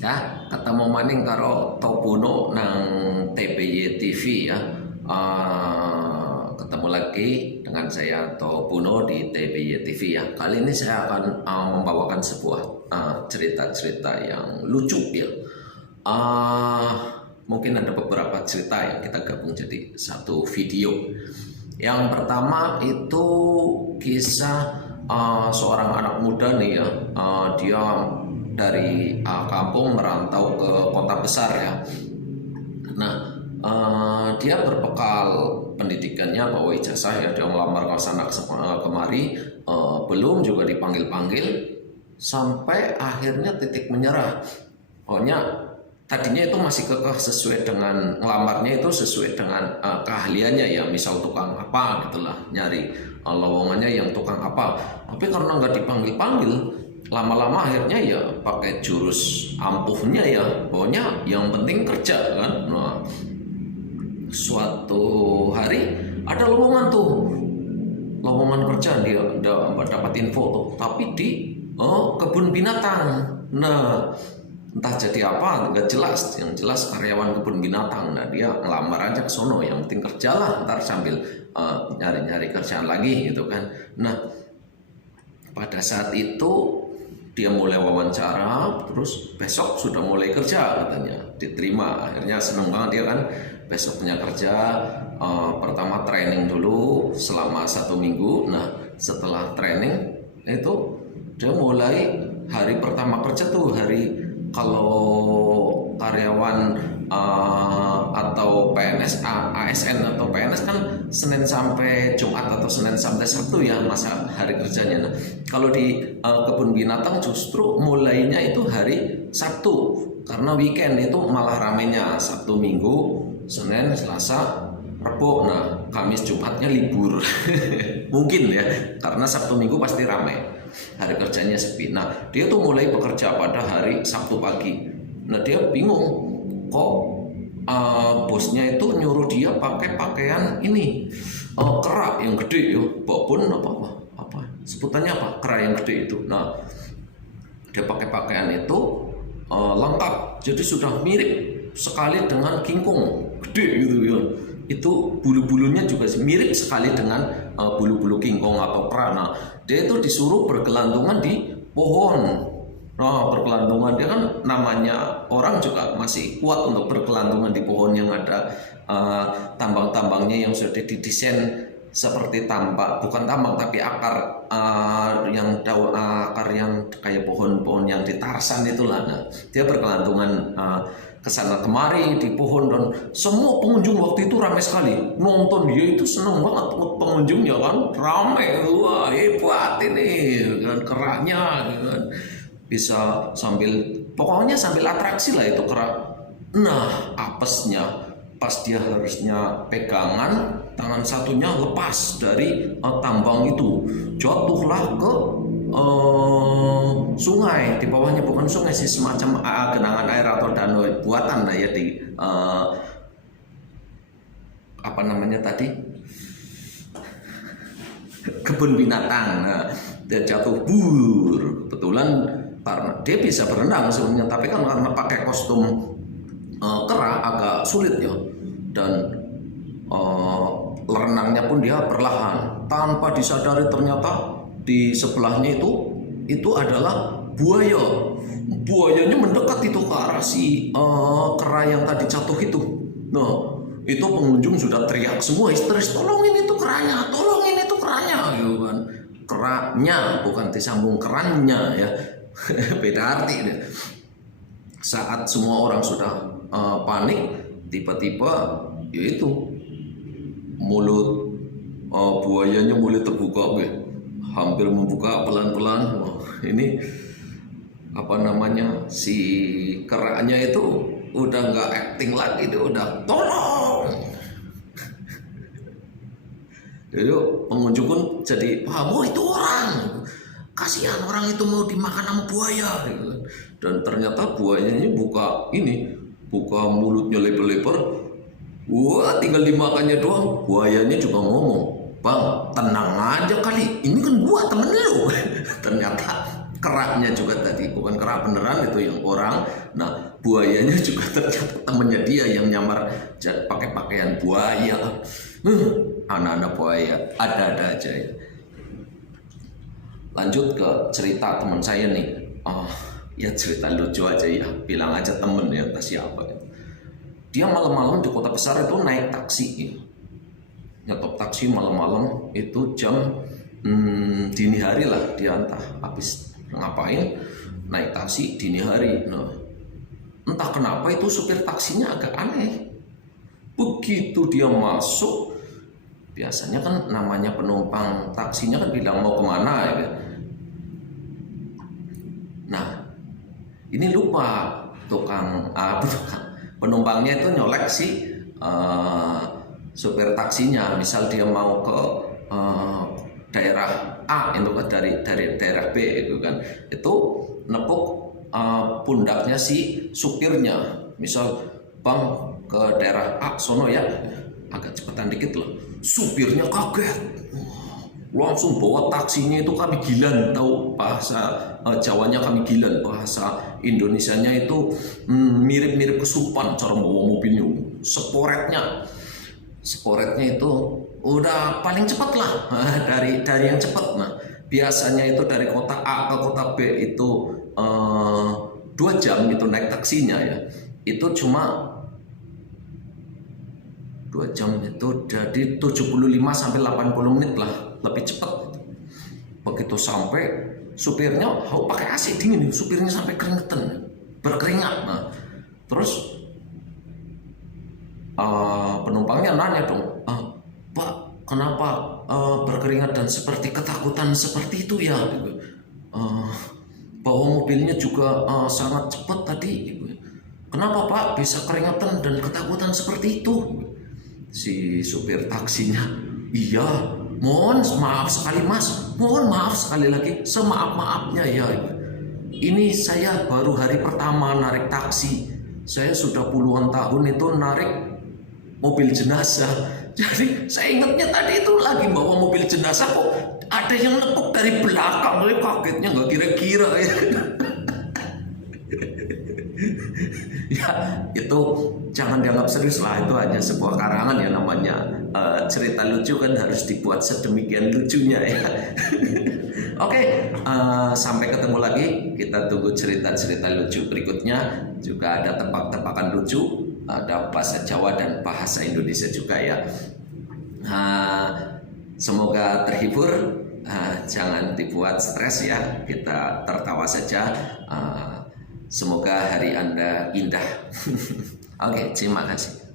Ya, ketemu maning karo Topuno nang TPY TV ya. Ketemu lagi dengan saya Topuno di TPY TV ya. Kali ini saya akan membawakan sebuah cerita-cerita yang lucu ya. Mungkin ada beberapa cerita yang kita gabung jadi satu video. Yang pertama itu kisah seorang anak muda nih ya. Dia dari kampung merantau ke kota besar ya. Nah, dia berbekal pendidikannya bawa ijazah ya, dia melamar ke sana kemari, belum juga dipanggil-panggil sampai akhirnya titik menyerah. Pokoknya tadinya itu masih kekeh sesuai dengan ngelamarnya, itu sesuai dengan keahliannya ya, misal tukang apa gitulah, nyari lowongannya yang tukang apa. Tapi karena nggak dipanggil-panggil, lama-lama akhirnya ya pakai jurus ampuhnya ya, pokoknya yang penting kerja kan. Nah, suatu hari ada lowongan kerja, dia dapat info tuh, tapi di kebun binatang. Nah, entah jadi apa nggak jelas, yang jelas karyawan kebun binatang. Nah, dia ngelamar aja ke sono, yang penting kerja lah, ntar sambil nyari-nyari kerjaan lagi gitu kan. Nah, pada saat itu dia mulai wawancara, terus besok sudah mulai kerja katanya, diterima. Akhirnya seneng banget dia kan, besok punya kerja. Pertama training dulu selama 1 minggu. Nah, setelah training itu dia mulai hari pertama kerja tuh, hari kalau karyawan atau PNS, ASN atau PNS kan Senin sampai Jumat atau Senin sampai Sabtu ya masa hari kerjanya. Nah, kalau di kebun binatang justru mulainya itu hari Sabtu, karena weekend itu malah ramenya Sabtu Minggu, Senin, Selasa, Rabu. Nah, Kamis Jumatnya libur. Mungkin ya, karena Sabtu Minggu pasti ramai, hari kerjanya sepi. Nah, dia tuh mulai bekerja pada hari Sabtu pagi. Nah, dia bingung kok bosnya itu nyuruh dia pakai pakaian ini, kerak yang gede ya, babon apa sebutannya apa, kerak yang gede itu. Nah, dia pakai pakaian itu lengkap, jadi sudah mirip sekali dengan kingkong gede gitu ya. Itu bulu-bulunya juga mirip sekali dengan bulu-bulu kingkong atau kerak. Nah, dia itu disuruh bergelantungan di pohon. Nah, bergelantungan, dia kan namanya orang juga masih kuat untuk bergelantungan di pohon yang ada tambang-tambangnya yang sudah didesain seperti tambak, bukan tambang tapi akar yang daun, akar yang kayak pohon-pohon yang di Tarsan itulah. Nah, dia bergelantungan kesana kemari di pohon, dan semua pengunjung waktu itu ramai sekali nonton dia. Itu seneng banget pengunjungnya kan, ramai, wah hebat ini dengan keraknya kan. Bisa sambil, pokoknya sambil atraksi lah itu kerak. Nah, apesnya pas dia harusnya pegangan, tangan satunya lepas dari tambang itu, jatuhlah ke sungai. Di bawahnya bukan sungai sih, semacam genangan air atau danau buatan lah ya, di apa namanya tadi, kebun binatang. Nah, dia jatuh bur, kebetulan karena dia bisa berenang sebenarnya, tapi kan karena pakai kostum kera agak sulit ya, dan renangnya pun dia perlahan. Tanpa disadari ternyata di sebelahnya itu adalah buaya. Buayanya mendekat itu ke arah si kera yang tadi jatuh itu. Nah, itu pengunjung sudah teriak semua histeris, tolongin itu keranya, tolongin itu keranya gitu kan. Keranya, bukan disambung kerannya ya. Beda arti deh. Saat semua orang sudah panik, tiba-tiba yaitu mulut buayanya mulai terbuka, hampir membuka pelan-pelan. Ini apa namanya, si keraknya itu udah nggak acting lagi, dia udah tolong. Jadi pengunjung pun jadi paham, oh itu orang, kasihan orang itu mau dimakan sama buaya gitu. Dan ternyata buayanya buka mulutnya lebar-lebar, wah tinggal dimakannya doang. Buayanya juga ngomong, bang tenang aja kali, ini kan gua temen lu. Ternyata keraknya juga tadi bukan kerak beneran, itu yang orang. Nah, buayanya juga ternyata temennya dia yang nyamar pakai pakaian buaya. Anak-anak buaya ada-ada aja ya. Lanjut ke cerita teman saya nih. Ya cerita lucu aja ya, bilang aja temen ya, entah siapa ya. Dia malam-malam di kota besar itu naik taksi ya. Nyetop taksi malam-malam itu jam dini hari lah, dia entah habis ngapain naik taksi dini hari. Nah, entah kenapa itu supir taksinya agak aneh. Begitu dia masuk, biasanya kan namanya penumpang taksinya kan bilang mau kemana ya. Nah, ini lupa tukang penumpangnya itu nyolek si supir taksinya. Misal dia mau ke daerah A itu kan dari daerah B itu kan, itu nepuk pundaknya si supirnya. Misal bang ke daerah A sono ya, agak cepetan dikit loh. Supirnya kaget, langsung bawa taksinya itu kami gilan, tahu bahasa Jawanya kami gilan, bahasa Indonesianya itu mirip-mirip kesurupan cara bawa mobilnya. Sporetnya itu udah paling cepat lah dari yang cepat. Nah, biasanya itu dari kota A ke kota B itu 2 jam itu naik taksinya ya. Itu cuma 2 jam itu jadi 75 sampai 80 menit lah, lebih cepat. Begitu sampai supirnya pakai AC dingin, supirnya sampai keringetan, berkeringat. Nah, terus penumpangnya nanya dong, Pak, kenapa berkeringat dan seperti ketakutan seperti itu ya? Bawa mobilnya juga sangat cepat tadi. Kenapa Pak bisa keringatan dan ketakutan seperti itu? Si supir taksinya, iya, mohon maaf sekali Mas, mohon maaf sekali lagi, semaaf-maafnya ya. Ini saya baru hari pertama narik taksi, saya sudah puluhan tahun itu narik mobil jenazah. Jadi saya ingatnya tadi itu lagi bawa mobil jenazah kok ada yang nepuk dari belakang, kagetnya nggak kira-kira ya. Ya itu jangan dianggap serius lah, itu hanya sebuah karangan ya, namanya cerita lucu kan harus dibuat sedemikian lucunya ya. Oke, sampai ketemu lagi, kita tunggu cerita-cerita lucu berikutnya. Juga ada tebak-tebakan lucu, ada bahasa Jawa dan bahasa Indonesia juga ya. Semoga terhibur, jangan dibuat stres ya, kita tertawa saja. Semoga hari Anda indah. Oke, terima kasih.